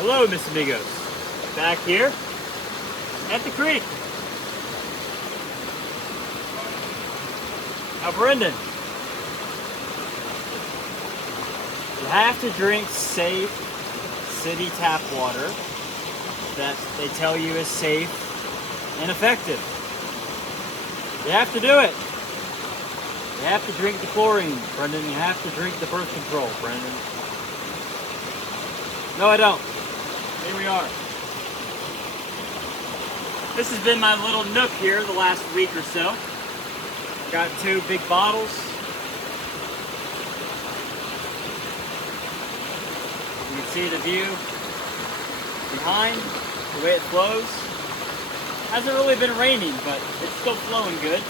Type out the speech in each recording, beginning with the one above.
Hello, Miss Amigos. Back here at the creek. Now, Brendan, you have to drink safe city tap water that they tell you is safe and effective. You have to do it. You have to drink the chlorine, Brendan. You have to drink the birth control, Brendan. No, I don't. Here we are. This has been my little nook here the last week or so. Got 2 big bottles. You can see the view behind, the way it flows. Hasn't really been raining, but it's still flowing good.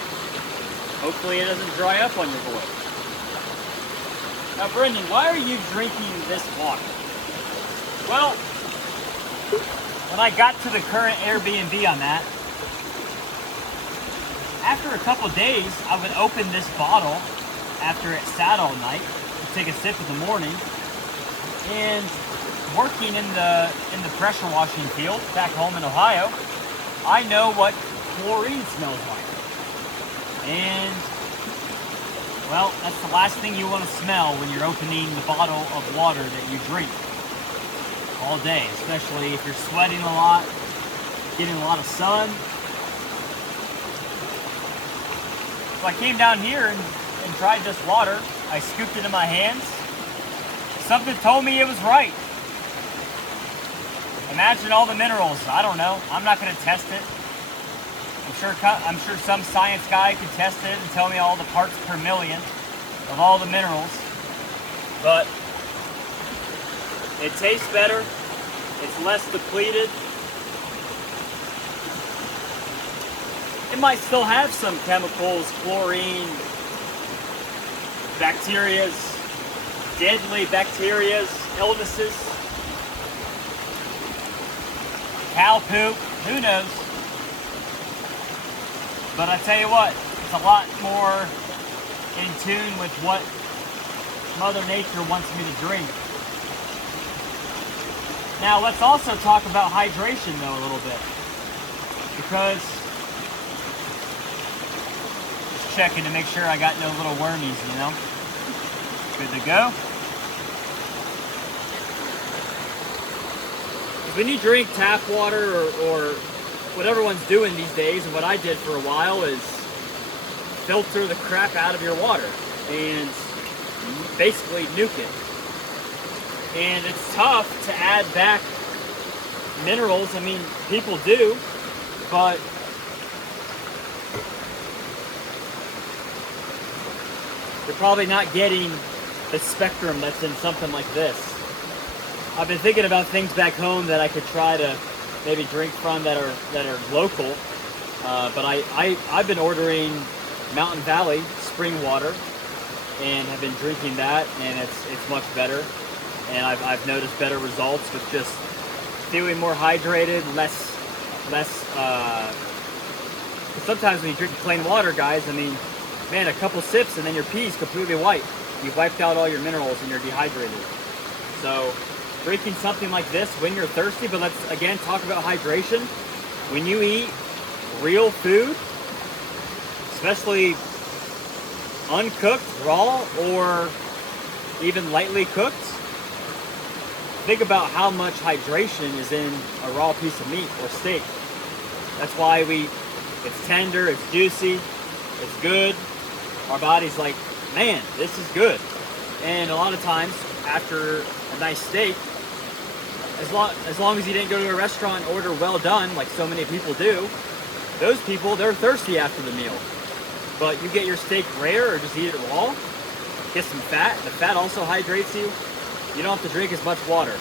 Hopefully it doesn't dry up on your boy. Now, Brendan, why are you drinking this water? Well, when I got to the current Airbnb I'm at, after a couple days, I would open this bottle after it sat all night to take a sip in the morning. And working in the pressure washing field back home in Ohio, I know what chlorine smells like. And, well, that's the last thing you want to smell when you're opening the bottle of water that you drink all day, especially if you're sweating a lot, getting a lot of sun. So I came down here and tried this water. I scooped it in my hands. Something told me it was right. Imagine all the minerals. I don't know. I'm not going to test it. I'm sure some science guy could test it and tell me all the parts per million of all the minerals. But it tastes better. It's less depleted. It might still have some chemicals, chlorine, bacterias, deadly bacterias, illnesses, cow poop, who knows? But I tell you what, it's a lot more in tune with what Mother Nature wants me to drink. Now, let's also talk about hydration, though, a little bit. Because, just checking to make sure I got no little wormies, you know? Good to go. When you drink tap water or what everyone's doing these days, and what I did for a while, is filter the crap out of your water and basically nuke it. And it's tough to add back minerals. I mean, people do, but you're probably not getting the spectrum that's in something like this. I've been thinking about things back home that I could try to maybe drink from that are local, but I've been ordering Mountain Valley spring water and have been drinking that, and it's much better. And I've noticed better results with just feeling more hydrated, less. Sometimes when you drink plain water, guys, I mean, man, a couple sips and then your pee's completely white. You've wiped out all your minerals and you're dehydrated. So drinking something like this when you're thirsty, but let's again talk about hydration. When you eat real food, especially uncooked, raw, or even lightly cooked, think about how much hydration is in a raw piece of meat or steak. That's why it's tender, it's juicy, it's good. Our body's like, man, this is good. And a lot of times after a nice steak, as long as you didn't go to a restaurant and order well done, like so many people do, those people, they're thirsty after the meal. But you get your steak rare or just eat it raw, get some fat. The fat also hydrates you. You don't have to drink as much water.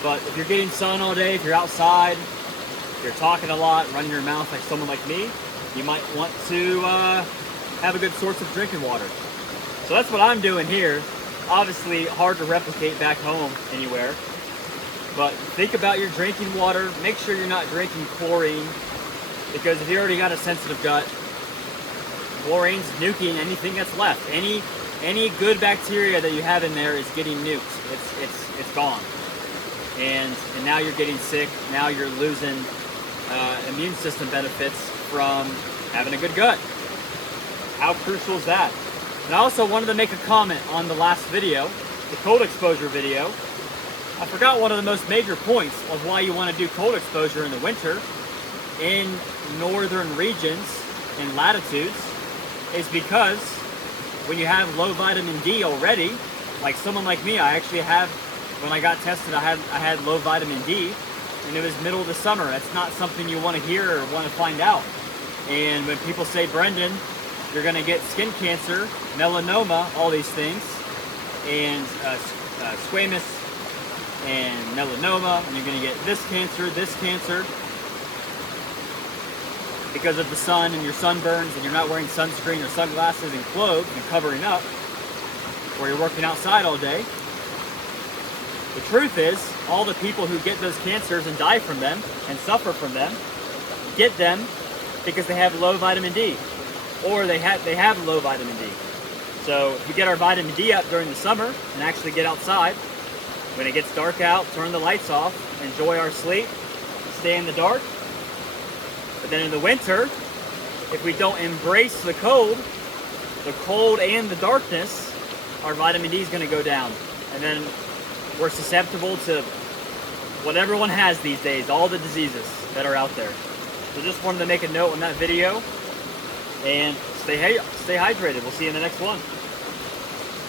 But if you're getting sun all day, if you're outside, if you're talking a lot, running your mouth like someone like me, you might want to have a good source of drinking water. So that's what I'm doing here. Obviously hard to replicate back home anywhere. But think about your drinking water. Make sure you're not drinking chlorine, because if you already got a sensitive gut, chlorine's nuking anything that's left. Any good bacteria that you have in there is getting nuked. It's gone. and now you're getting sick. Now you're losing immune system benefits from having a good gut. How crucial is that? And I also wanted to make a comment on the last video, the cold exposure video. I forgot one of the most major points of why you want to do cold exposure in the winter in northern regions and latitudes is because when you have low vitamin D already, like someone like me, I actually have, when I got tested, I had low vitamin D, and it was middle of the summer. That's not something you want to hear or want to find out. And when people say, Brendan, you're going to get skin cancer, melanoma, all these things, and squamous and melanoma, and you're going to get this cancer, because of the sun and your sunburns, and you're not wearing sunscreen or sunglasses and clothes and covering up, or you're working outside all day. The truth is, all the people who get those cancers and die from them and suffer from them, get them because they have low vitamin D, or they have low vitamin D. So if we get our vitamin D up during the summer and actually get outside, when it gets dark out, turn the lights off, enjoy our sleep, stay in the dark. But then in the winter, if we don't embrace the cold and the darkness, our vitamin D is going to go down. And then we're susceptible to what everyone has these days, all the diseases that are out there. So just wanted to make a note on that video, and stay hydrated. We'll see you in the next one.